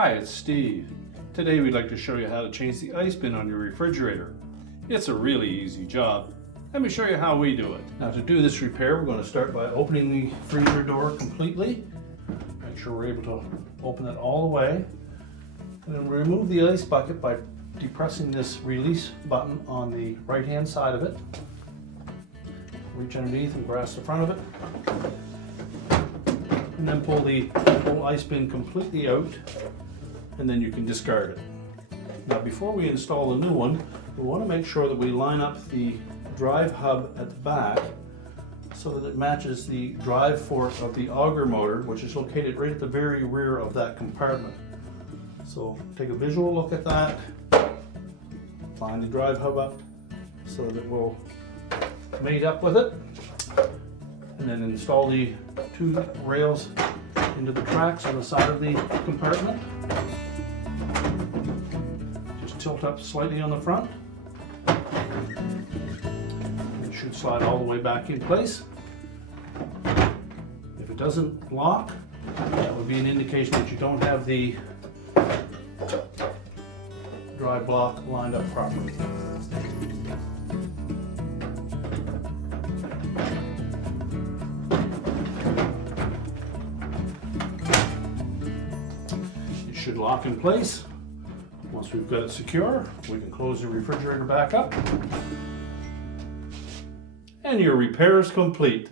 Hi, it's Steve. Today we'd like to show you how to change the ice bin on your refrigerator. It's a really easy job. Let me show you how we do it. Now to do this repair, we're going to start by opening the freezer door completely. Make sure we're able to open it all the way. And then remove the ice bucket by depressing this release button on the right hand side of it. Reach underneath and grasp the front of it. And then pull the whole ice bin completely out, and then you can discard it. Now before we install the new one, we want to make sure that we line up the drive hub at the back so that it matches the drive fork of the auger motor, which is located right at the very rear of that compartment. So take a visual look at that, line the drive hub up so that it will mate up with it, and then install the two rails into the tracks on the side of the compartment. Just tilt up slightly on the front. It should slide all the way back in place. If it doesn't lock, that would be an indication that you don't have the drive block lined up properly. It should lock in place. Once we've got it secure, we can close the refrigerator back up, and your repair is complete.